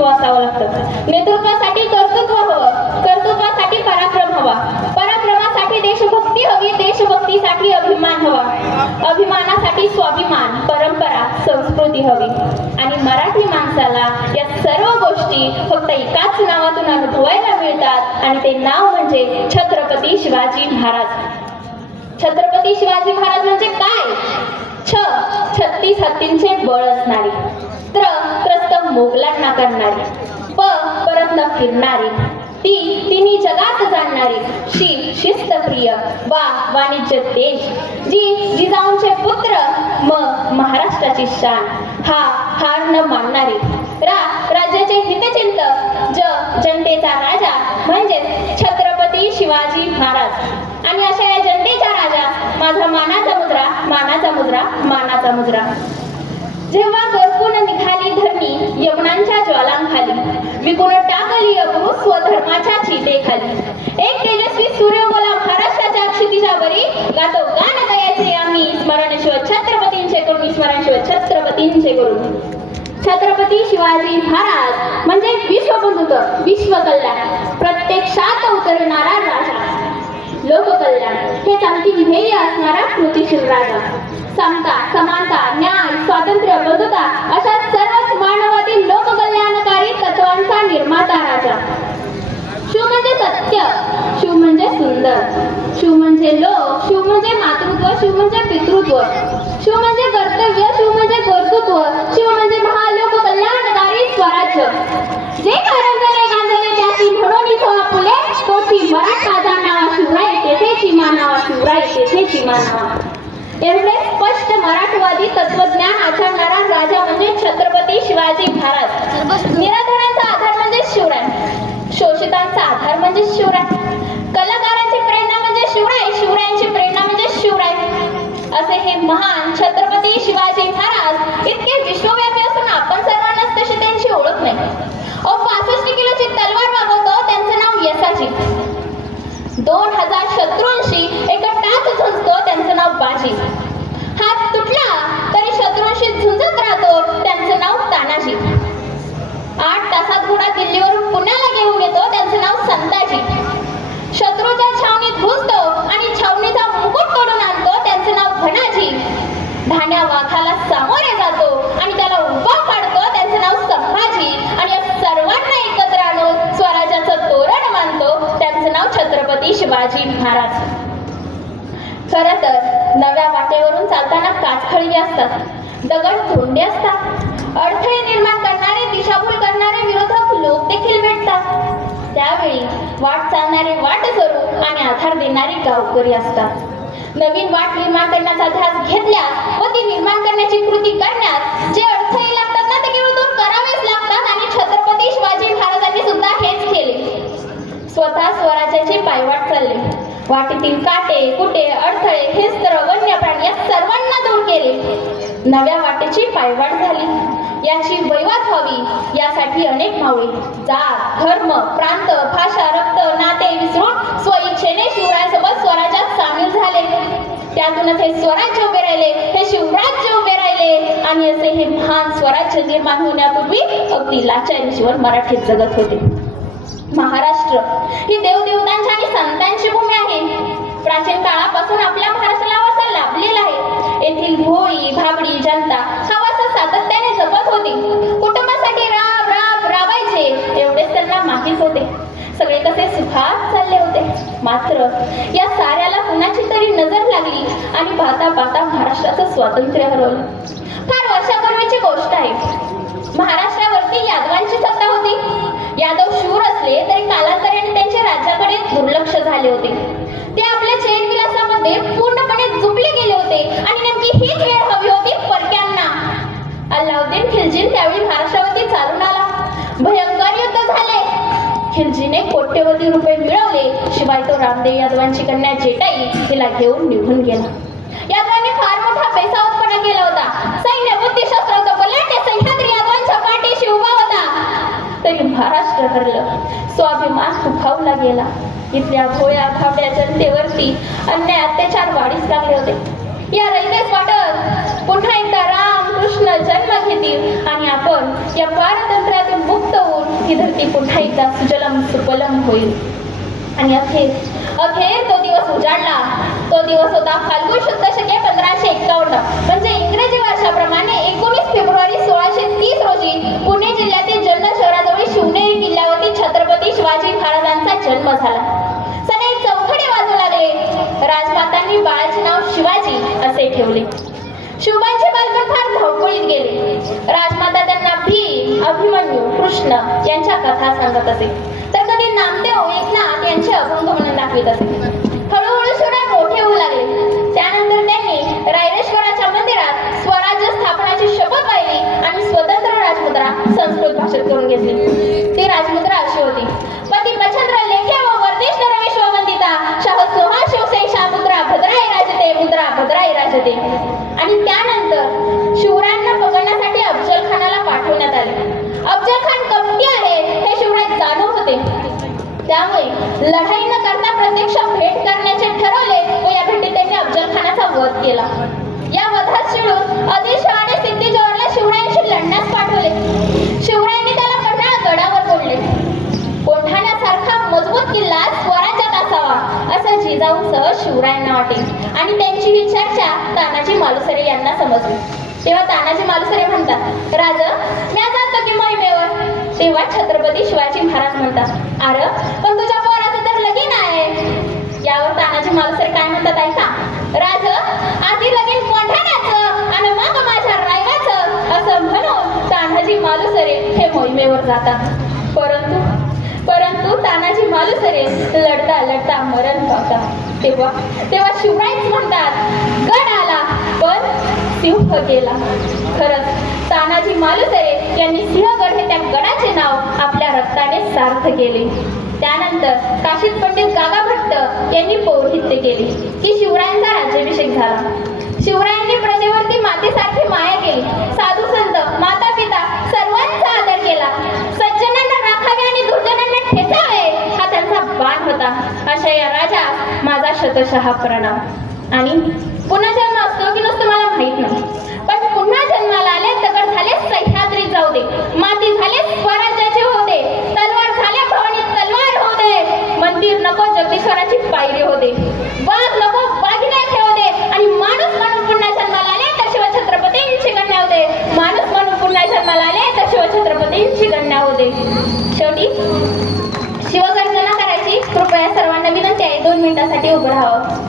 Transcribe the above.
नेतृत्व असावं लागतं. नेतृत्वासाठी कर्तृत्व हवं, कर्तृत्वासाठी पराक्रम हवा, पराक्रमासाठी देशभक्ती हवी, देशभक्तीसाठी अभिमान हवा, अभिमानासाठी स्वाभिमान, परंपरा, संस्कृती हवी. आणि मराठी माणसाला या सर्व गोष्टी फक्त एकाच नावातून अनुभवायला मिळतात आणि ते नाव म्हणजे छत्रपती शिवाजी महाराज. छत्रपती शिवाजी महाराज म्हणजे काय? 36 हत्तींचे बळ असणारी, त्रस्त मोगलांना करणारी, परत न फिरणारी, तिन्ही जगात जाणणारी, शिस्तप्रिय, वाणिज्य देश, जिजाऊंचे पुत्र, महाराष्ट्राची शान, हार न मानणारी, राज्याचे हितचिंतक, जनतेचा राजा म्हणजे छत्रपती शिवाजी महाराज. आणि अशा या जनतेचा राजा माझा मानाचा मुद्रा, मानाचा मुद्रा, मानाचा मुद्रा. जेव्हा गरपून निघाली धरणी यमुनांच्या ज्वालांखाली, विकून टाकली अब्रू स्वधर्माच्या चितेखाली, एक तेजस्वी सूर्यगोला महाराष्ट्राच्या क्षितिजावरी गातो गान गायचे आम्ही, स्मरण शिव छत्रपतींचे करून, स्मरण शिव छत्रपतींचे करून. छत्रपती शिवाजी महाराज म्हणजे विश्वबंधुत्व, विश्वकल्याण, प्रत्यक्षात उतरणारा राजा, लोककल्याण हेच अंतिम ध्येय असणारा कृतिशील राजा. समता, समानता, न्याय, स्वातंत्र्य, बंधुता अशा सर्वच मानवादी लोककल्याणकारी तत्वांचा निर्माता राजा. शिव म्हणजे सत्य, शिव म्हणजे सुंदर, शिव म्हणजे लोक, शिव म्हणजे मातृत्व, शिव म्हणजे पितृत्व, शिव म्हणजे कर्तव्य, शिव म्हणजे कर्तृत्व, शिव म्हणजे महालोक कल्याणकारी स्वराज्य. जे करंजले गांजले त्याची म्हणून इथं फुले, तोची मराठा जाणावा शिवराय, तेथेची मानावा शिवराय, तेथेची मानावा. एवढे स्पष्ट मराठवादी तत्वज्ञान आचरणारा राजा म्हणजे छत्रपती शिवाजी महाराज. निराधारांचा आधार म्हणजे शिवराय, शोषितांचा आधार म्हणजे शिवराय, कलाकारांची प्रेरणा म्हणजे शिवराय, शिवरायांची प्रेरणा म्हणजे शिवराय. असे हे महान छत्रपती शिवाजी महाराज इतके विश्वव्यापी असून आपण सर्वांनाच तशी त्यांची ओळख नाही. 65 किलोची तलवार वागवतो त्यांचं नाव यसाची, 2000 शत्रूंशी एका टाच झुंजतो त्यांचं नाव बाजी, हात तुटला तरी शत्रूंशी झुंजत राहतो त्यांचं नाव तानाजी, 8 तासात घोडा दिल्लीवरून पुण्याला घेऊन येतो त्यांचं नाव संताजी, शत्रूच्या छावणीत घुसतो आणि छावणीचा मुकुट तोडून आणतो त्यांचं नाव धनाजी, ढाण्या वाघाला सामोरे जातो आणि त्याला उभा पाडतो त्यांचं नाव संभाजी, आणि या सर्वांना एकत्र आणून स्वराज्याचं तोरण मानतो त्यांचं नाव छत्रपती शिवाजी महाराज. खरं तर नव्या वाटेवरून चालताना काचखळी असतात, दगड धोंडे असतात, अडथळे निर्माण करणारे, दिशाभूल करणारे विरोधक लोक देखील भेटतात. त्यावेळी वाट चालणारे वाटसरू आणि आधार देणारे गावकरी असतात. नवीन वाट निर्माण करण्याचा ध्यास घेतल्यास व ती निर्माण करण्याची कृती करण्यास जे अडथळे लागतात ना, ते केवळ दूर करावेच लागतात. आणि छत्रपती शिवाजी महाराजांनी सुद्धा हेच केले. स्वतः स्वराज्याची पायवाट चालले, वाटेतील काटे, कुटे, अडथळे, हिंस्त्र, वन्य प्राणी या सर्वांना दूर केले. नव्या वाटेची पायवाट झाली. याची वैवात व्हावी यासाठी अनेक मावळे, जात, धर्म, प्रांत, भाषा, रक्त, नाते विसरून स्वइच्छेने शिवरायांसोबत स्वराज्यात सामील झाले. त्यातूनच हे स्वराज्य उभे राहिले, हे शिवराज्य उभे राहिले. आणि असे हे महान स्वराज्य निर्माण होण्यापूर्वी अगदी लाचारीशिवाय मराठीत जगत होते. महाराष्ट्र ही देवदेवतांची आणि संतांची भूमी आहे. प्राचीन काळापासून आपल्या महाराष्ट्राला वारसा लाभलेला आहे. येथील भोळी भाबडी जनता हा वारसा सातत्याने जपत होती. कुटुंबासाठी राबायचे एवढेच त्यांना माहीत होते. सगळे कसे सुखात चालले होते. मात्र या साऱ्याला कुणाची तरी नजर लागली आणि पाहता पाहता महाराष्ट्राचं स्वातंत्र्य हरवलं. फार वर्षापूर्वीची गोष्ट आहे. महाराष्ट्रावरती यादवांची सत्ता होती. यादव शूर असले तरी कालांतराने त्यांच्या राज्याकडे दुर्लक्ष झाले होते. ते आपल्या चैनविलासामध्ये पूर्णपणे झुकले गेले होते आणि नेमकी हीच वेळ हवी होती परक्यांना. अल्लाउद्दीन खिलजीन त्यावेळी महाराष्ट्रावरती चालून आला. भयंकर युद्ध झाले. खिलजीने कोट्यवधी रुपये मिळवले. शिवाय तो रामदेव यादवांची कन्या जेटाई तिला घेऊन निघून गेला. यादवांनी फार मोठा पैसा उत्पन्न केला होता. सैन्य बुद्धी शस्त्राचं बलाढ्य सह्याद्री यादवांच्या पाठीशी उभा होता. तरी महाराष्ट्र हरलं. स्वाभिमान सुखावला गेला. इथल्या भोळ्या भाबड्या जनतेवरती अन्याय अत्याचार वाढीस लागले होते. या रहितेस वाटत पुन्हा एकदा राम कृष्ण जन्म घेतील आणि आपण या पारतंत्र्यातून मुक्त होऊन ही धरती पुन्हा एकदा सुजलम सुफलम होईल. आणि अखेर तो दिवस उजाडला. तो दिवस होता फाल्गुन शुद्ध शके 1551, म्हणजे इंग्रजी वर्षाप्रमाणे 19 फेब्रुवारी 1630 रोजी पुणे जिल्ह्यातील जुन्नर शहराजवळ शिवनेरी किल्ल्यावरती छत्रपती शिवाजी महाराजांचा जन्म झाला. सगळे चौघडे वाजू लागले. राजमातांनी बाळाचे नाव शिवाजी असे ठेवले. शिवबांचे बालपण फार धावपळीत गेले. राजमाता त्यांना भीम, अभिमन्यू, कृष्ण यांच्या कथा सांगत असे, तर कधी नामदेव, एकनाथ यांचे अभंग म्हणून दाखवित असे. हळूहळू शिवराय मोठे होऊ लागले. त्यानंतर त्यांनी रायरेश्वराच्या मंदिरात स्वराज्य स्थापनाची शपथ वाहिली आणि स्वतंत्र राजमुद्रा संस्कृत भाषेत करून घेतली. ती राजमुद्रा अशी होती: पती मच्छंद्र लेखे व वर्देश नर विश्ववंदिता शाह सोहा शिवसेशा मुद्रा भद्राई राजते, मुद्रा भद्राई राजते. आणि त्यानंतर शिवरायांना पकडण्यासाठी अफजल खानाला पाठवण्यात आले. अफजल खान कपटी आहे हे शिवराय जाणून होते. त्यामुळे लढाई न करता प्रत्यक्ष भेट करण्याचे ठरवले व या भेटीत त्यांनी अफजल खानाचा वध केला. या वधात चिडून आदिलशहाने सिद्धी जोहरला शिवरायांशी लढण्यास पाठवले. शिवरायांनी त्याला पन्हाळा गडावर तोडले. कोंढाण्यासारखा मजबूत किल्ला स्वराज्यात असावा असं जिजाऊंसह शिवरायांना वाटे आणि त्यांची ही चर्चा तानाजी मालुसरे यांना समजली. तेव्हा तानाजी मालुसरे म्हणतात, राज म्या जातो की मोहिमेवर. तेव्हा छत्रपती शिवाजी महाराज म्हणतात, अरे पण तुझ्या पोराचं तर लगीन आहे. यावर तानाजी मालुसरे काय म्हणतात ऐका, राज आधी लगीन कोंढाण्याचं आणि मग माझ्या रायगाचं असं म्हणून तानाजी मालुसरे हे मोहिमेवर जातात. परंतु तानाजी मालुसरे लढता लढता मरण पावतात. तेव्हा शिवरायच म्हणतात, गड आला पण सिंह गेला. खरंच तानाजी मालुसरे यांनी सिंहगड हे त्या गडाचे नाव आपल्या रक्ताने सार्थ केले. त्यानंतर काशीद पंडित गागा भट्ट यांनी पौरोहित्य केले की शिवरायांचा राज्याभिषेक झाला. शिवरायांनी प्रजेवरती मातेसारखी माया केली. साधू संत, माता पिता सर्वांचा आदर केला. सज्जनांना राखावे आणि दुर्जनांना ठेचावे हा त्यांचा बाण होता. अशा या राजा माझा शतशः प्रणाम. आणि पुन्हा जन्म असतो की नसतो मला माहित नाही, पण पुन्हा जन्माला आले दगड झाले सह्याद्री जाऊ दे, माती झाले स्वराज्याचे होऊ दे, तलवार झाले भवानी तलवार होऊ दे, मंदिर नको जगदीश्वराची पायरी होऊ दे, वाघ नको वाघिण्या खेळू दे आणि माणूस म्हणून पुन्हा जन्माला आले तर शिवछत्रपतींची गणना होऊ दे, माणूस म्हणून पुन्हा जन्माला आले तर शिवछत्रपतींची गणना होऊ दे. शेवटी शिवगर्जना करायची. कृपया सर्वांना विनंती आहे 2 मिनिटासाठी उभं राहावं.